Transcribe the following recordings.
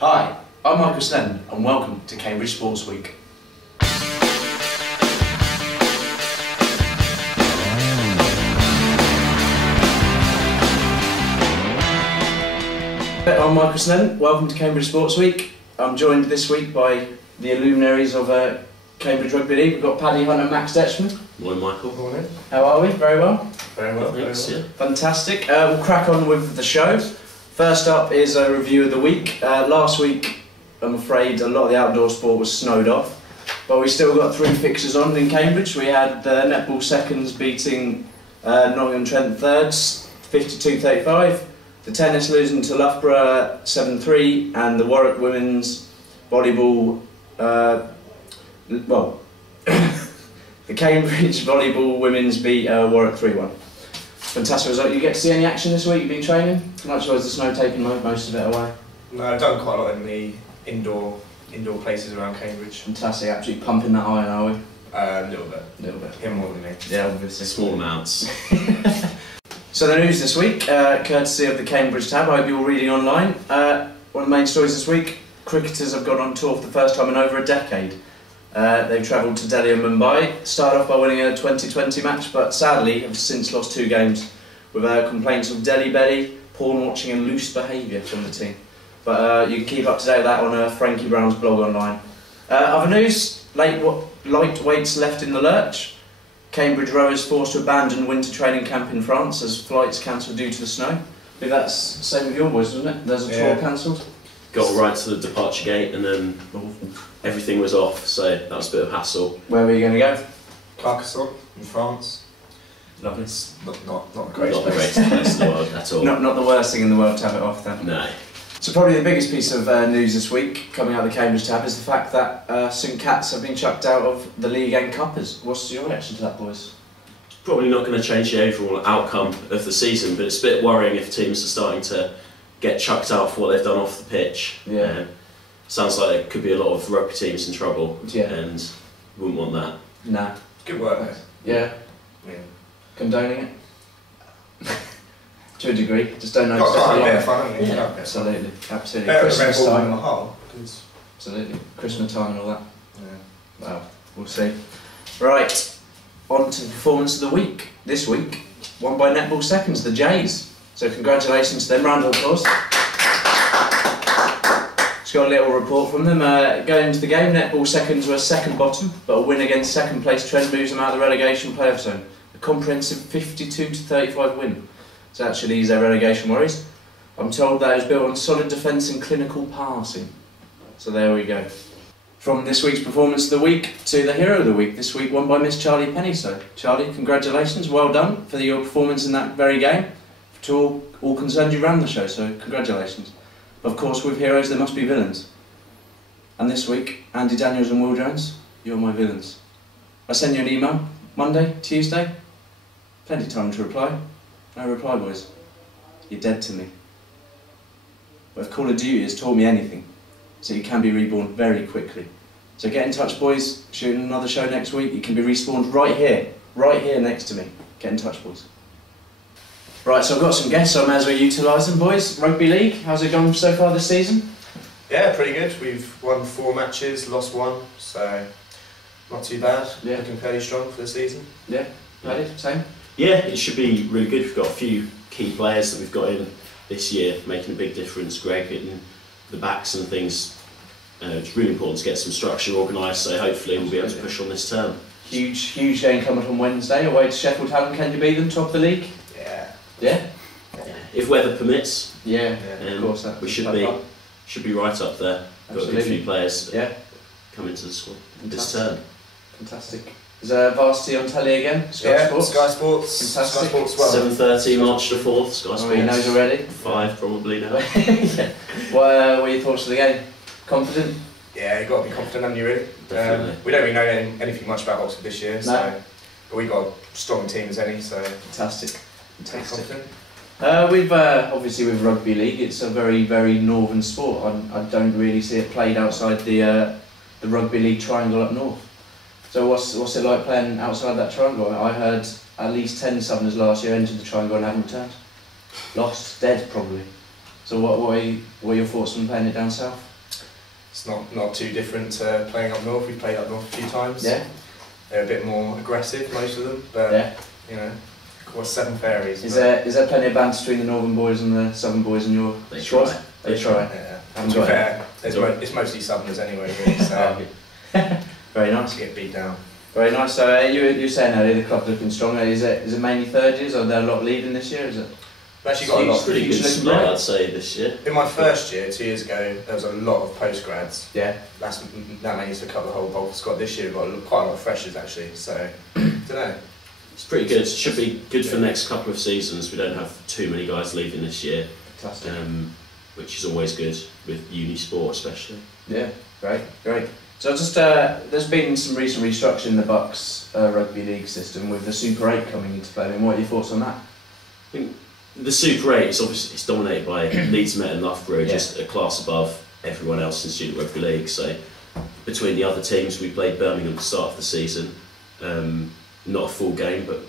Hi, I'm Michael Sheddon and welcome to Cambridge Sports Week. I'm Michael Sheddon, welcome to Cambridge Sports Week. I'm joined this week by the luminaries of Cambridge Rugby League. We've got Paddy, Hutton and Max Detchman. Morning, Michael. Morning. How are we? Very well? Very well, thanks. Yeah. Fantastic. We'll crack on with the show. First up is a review of the week. Last week, I'm afraid, a lot of the outdoor sport was snowed off, but we still got 3 fixtures on in Cambridge. We had the netball seconds beating Nottingham Trent thirds 52-35, the tennis losing to Loughborough 7-3, and the Warwick women's volleyball, the Cambridge volleyball women's beat Warwick 3-1. Fantastic result. You get to see any action this week? You've been training? Not sure, has the snow taken most of it away? No, I've done quite a lot in the indoor places around Cambridge. Fantastic, absolutely pumping that iron, are we? A little bit. Him more than me. Yeah, obviously. Small amounts. So the news this week, courtesy of the Cambridge tab, I hope you're all reading online. One of the main stories this week, cricketers have gone on tour for the first time in over a decade. They've travelled to Delhi and Mumbai, started off by winning a 2020 match, but sadly have since lost 2 games with complaints of Delhi belly, porn watching and loose behaviour from the team. But you can keep up to date with that on Frankie Brown's blog online. Other news, lightweights left in the lurch. Cambridge rowers forced to abandon winter training camp in France as flights cancelled due to the snow. I think that's the same with your boys, wasn't it? There's a tour cancelled. Got right to the departure gate and then everything was off, so that was a bit of a hassle. Where were you going to go? Carcassonne in France. Lovely. Not the greatest Not the place. greatest place in the world at all. Not the worst thing in the world to have it off then. No. So probably the biggest piece of news this week coming out of the Cambridge tab is the fact that St Cats have been chucked out of the league and cuppers. What's your reaction to that, boys? Probably not going to change the overall outcome of the season, but it's a bit worrying if teams are starting to get chucked out for what they've done off the pitch. Yeah. Sounds like there could be a lot of rugby teams in trouble, Yeah. and wouldn't want that. Nah. Good work, mate. Yeah. Condoning it? To a degree. Just don't know. Got a bit of fun, haven't you? Yeah, absolutely. Absolutely. Better Christmas than time. the whole. Absolutely. Christmas time and all that. Yeah. Well, we'll see. Right. On to the performance of the week. This week, won by netball seconds, the Jays. So congratulations to them. Round of applause. Just got a little report from them. Going into the game, netball seconds were second bottom, but a win against second place Trent moves them out of the relegation playoff zone. A comprehensive 52-35 win. So actually ease their relegation worries. I'm told that it was built on solid defence and clinical passing. So there we go. From this week's performance of the week to the hero of the week, this week won by Miss Charlie Penny. So Charlie, congratulations, well done for your performance in that very game. To all concerned, you ran the show, so congratulations. Of course, with heroes there must be villains. And this week, Andy Daniels and Will Jones, you're my villains. I sent you an email, Monday, Tuesday, plenty of time to reply. No reply, boys. You're dead to me. But if Call of Duty has taught me anything, so you can be reborn very quickly. So get in touch, boys. Shooting another show next week. You can be respawned right here next to me. Get in touch, boys. Right, so I've got some guests, so I may as well utilise them, boys. Rugby League, how's it gone so far this season? Yeah, pretty good. We've won 4 matches, lost 1, so not too bad. Yeah. Looking fairly strong for the season. Yeah, Paddy, same? Yeah, it should be really good. We've got a few key players that we've got in this year, making a big difference. Greg hitting the backs and things. It's really important to get some structure organised, so hopefully we'll be able to push on this term. Huge game coming on Wednesday, away to Sheffield. How can you beat them, top of the league? Yeah. Yeah? If weather permits, Yeah, of course. We should be right up there. Got a good few players come into the squad this term. Fantastic. Is Varsity on telly again? Sky Sports? Sky Sports. Fantastic. Sky Sports well. 7:30 March the 4th, Sky Sports. Oh, he knows already? 5 probably now. Yeah. What were your thoughts of the game? Confident? Yeah, you've got to be confident, haven't you, really? Definitely. We don't really know anything much about Oxford this year, so but we've got a strong team as any, so Fantastic. confident. With obviously with rugby league, it's a very northern sport. I don't really see it played outside the rugby league triangle up north. So what's it like playing outside that triangle? I heard at least 10 Southerners last year entered the triangle and haven't returned. Lost, dead probably. So what are your thoughts on playing it down south? It's not too different to playing up north. We've played up north a few times. Yeah. They're a bit more aggressive, most of them, but Yeah. you know, of course, 7 fairies. Is there plenty of banter between the northern boys and the southern boys in your squad? They try. Yeah. Haven't To be got fair, it's mostly southerners anyway, really, so Very nice. to get beat down. Very nice. So you were saying earlier the club's looking stronger. Is it mainly third years, or are there a lot leaving this year? Is it? We've actually got a lot. Pretty good split, I'd say, this year. In my first year, 2 years ago, there was a lot of postgrads. Yeah. That managed to cover the whole bulk squad. This year, we've got quite a lot of freshers actually. So, don't know. It's pretty good. Should be good for the next couple of seasons. We don't have too many guys leaving this year, Fantastic. which is always good with uni sport, especially. Yeah. Great. So just there's been some recent restructuring in the Bucks rugby league system with the Super 8 coming into play. I mean, what are your thoughts on that? I think the Super 8 is obviously it's dominated by Leeds, Met and Loughborough, just a class above everyone else in Student Rugby League. So between the other teams, we played Birmingham at the start of the season. Not a full game, but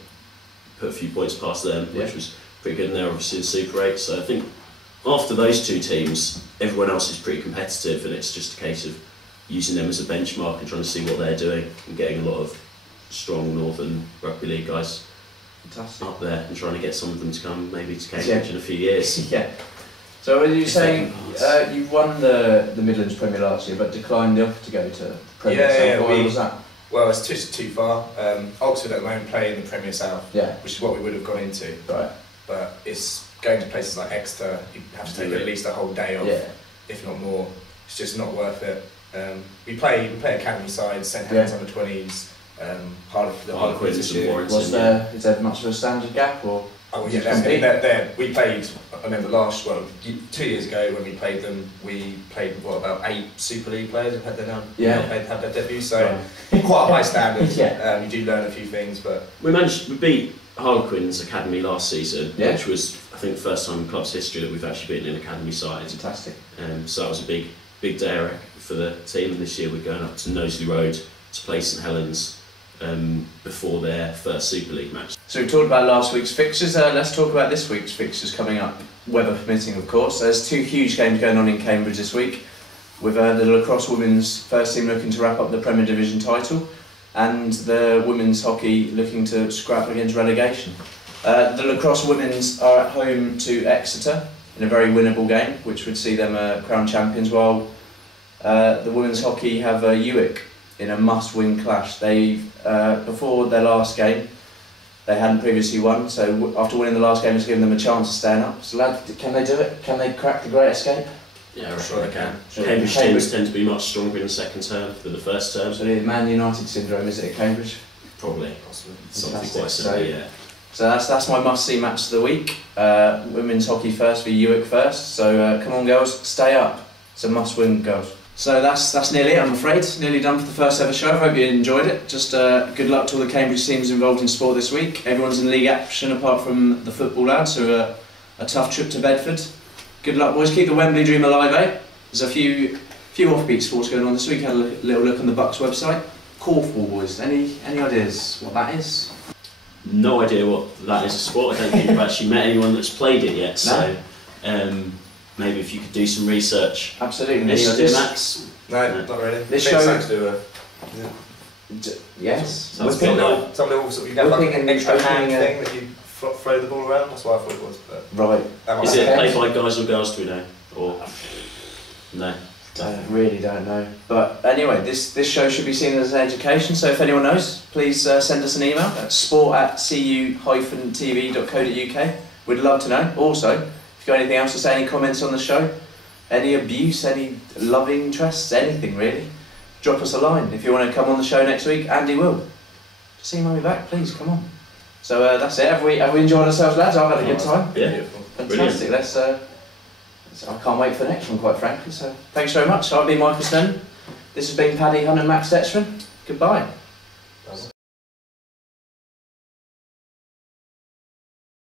put a few points past them, which was pretty good. And they're obviously in Super 8. So I think after those two teams, everyone else is pretty competitive, and it's just a case of using them as a benchmark and trying to see what they're doing and getting a lot of strong Northern Rugby League guys up there and trying to get some of them to come maybe to Cambridge in a few years. Yeah. So are you saying you won the Midlands Premier last year but declined the offer to go to Premier South? Why was that? Well, it's just too far. Oxford at the moment play in the Premier South, which is what we would have gone into. Right. But it's going to places like Exeter, you have to take at least a whole day off, if not more. It's just not worth it. We play academy sides, St Helens under 20s, Harlequins this year. Is there much of a standard gap or? Oh yeah, we played. I remember 2 years ago when we played them, we played about 8 Super League players who had their debut. So quite a high standard. You do learn a few things, but we beat Harlequins Academy last season, which was I think the first time in club's history that we've actually beaten an academy side. Fantastic. So that was a big day for the team. And this year we're going up to Knowsley Road to play St Helens before their first Super League match. So we talked about last week's fixtures. Let's talk about this week's fixtures coming up, weather permitting, of course. There's 2 huge games going on in Cambridge this week, with the lacrosse women's first team looking to wrap up the Premier Division title, and the women's hockey looking to scrap against relegation. The lacrosse women's are at home to Exeter in a very winnable game, which would see them crowned champions, while the women's hockey have Uwick in a must-win clash. They before their last game, they hadn't previously won, so after winning the last game, it's given them a chance of staying up. So lads, can they do it? Can they crack the Great Escape? Yeah, I'm sure they can. Cambridge teams tend to be much stronger in the second term than the first term. So the Man United syndrome, is it at Cambridge? Probably, possibly. Something quite similar, yeah. So that's my must-see match of the week. Women's hockey first for Uwick first. So come on, girls, stay up. It's a must-win, girls. So that's nearly it, I'm afraid. Nearly done for the first ever show. I hope you enjoyed it. Just good luck to all the Cambridge teams involved in sport this week. Everyone's in league action apart from the football lads, who are a tough trip to Bedford. Good luck, boys. Keep the Wembley dream alive, eh? There's a few offbeat sports going on this week. Had a little look on the Bucks website. Korfball, boys. Any ideas what that is? No idea what that is a sport. I don't think I've actually met anyone that's played it yet. So maybe if you could do some research. Absolutely. Any idea, Max? No, not really. This show. Yes. Some little sort of, you have like an extra hand thing that you throw the ball around. That's what I thought it was. But right. Is it played by guys or girls? Do we know? Or no? I really don't know. But anyway, this show should be seen as an education. So if anyone knows, please send us an email at sport@cu-tv.co.uk. We'd love to know. Also, if you've got anything else to say, any comments on the show, any abuse, any love interests, anything really, drop us a line. If you want to come on the show next week, Andy will. Just email me back, please. Come on. So that's it. Have we enjoyed ourselves, lads? I've had a good time. Yeah. Fantastic. Brilliant. I can't wait for the next one, quite frankly. So thanks very much. I've been Michael Sheddon. This has been Paddy Hutton and Max Detchman. Goodbye.